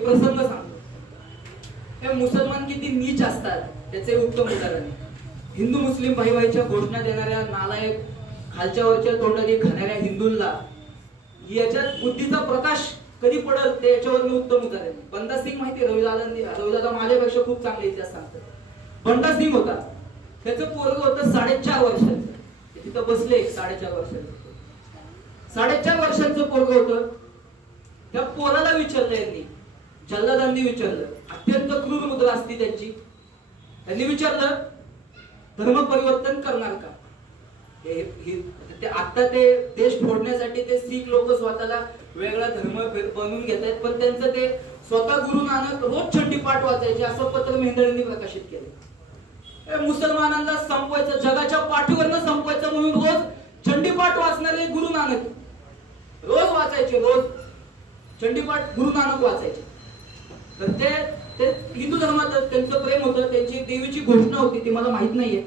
प्रसंग सांगतो. हे मुसलमान किती नीच असतात त्याचे उत्तम उदाहरण. हिंदू मुस्लिम भाईभाईच्या घोषणा देणाऱ्या नालायक खालच्या वरच्या तोंडाने खाणाऱ्या हिंदूंना याच्यात बुद्धीचा प्रकाश कधी पडल ते याच्यावर उत्तम उदाहरण. बंडा सिंग माहिती रविदादा माझ्यापेक्षा खूप चांगले इतिहास सांगतात. बंडा सिंग होता, त्याचं पोरग होतं 4.5 वर्षाचं. तिथं बसले 4.5 वर्षाचं. 4.5 वर्षाचं पोरग होतं. त्या पोराला विचारलं यांनी, जल्लादांनी विचारलं, अत्यंत क्रूर मुद्रा असती त्यांची. त्यांनी विचारलं धर्म परिवर्तन करणार का? आता ते देश फोडण्यासाठी ते शीख लोक स्वतःला वेगळा धर्म बनवून घेत आहेत, पण त्यांचं ते स्वतः गुरु नानक रोज चंडीपाठ वाचायचे असं पत्र मेहंदळेंनी प्रकाशित केलं. मुसलमानांना संपवायचं, जगाच्या पाठीवरनं संपवायचं म्हणून रोज चंडीपाठ वाचणारे गुरु नानक रोज वाचायचे, रोज चंडीपाठ गुरु नानक वाचायचे. तर ते हिंदू धर्मात त्यांचं प्रेम होतं, त्यांची देवीची घोषणा होती, ती मला माहित नाहीये.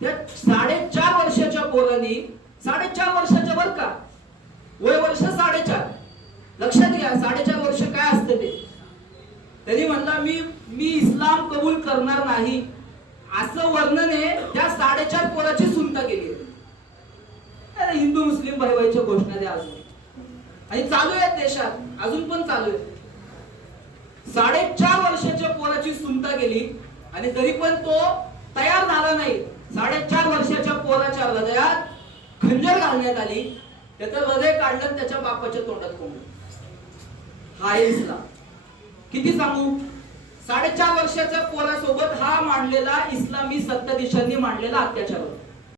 त्या 4.5 वर्षाच्या पोरांनी, 4.5 वर्षाच्या बर का, वय वर्ष 4.5, लक्षात घ्या 4.5 वर्ष काय असतं ते. त्यांनी म्हणला मी इस्लाम कबूल करणार नाही असं वर्णने त्या 4.5 पोराची सुनता केली. हिंदू मुस्लिम भाईभाईच्या घोषणा द्या अजून, आणि चालू आहेत देशात, अजून पण चालू आहे. 4.5 वर्षाच्या पोराची सुनता केली आणि तरी पण तो तयार झाला नाही. 4.5 वर्षाच्या पोराच्या हृदयात खंजर घालण्यात आली, त्याचं हृदय काढलं, त्याच्या बापाच्या तोंडात कोंबलं. हा आहे इस्लाम. किती सांगू, 4.5 वर्षाच्या पोरासोबत हा मांडलेला इस्लामी सत्ताधीशांनी मांडलेला अत्याचार होता.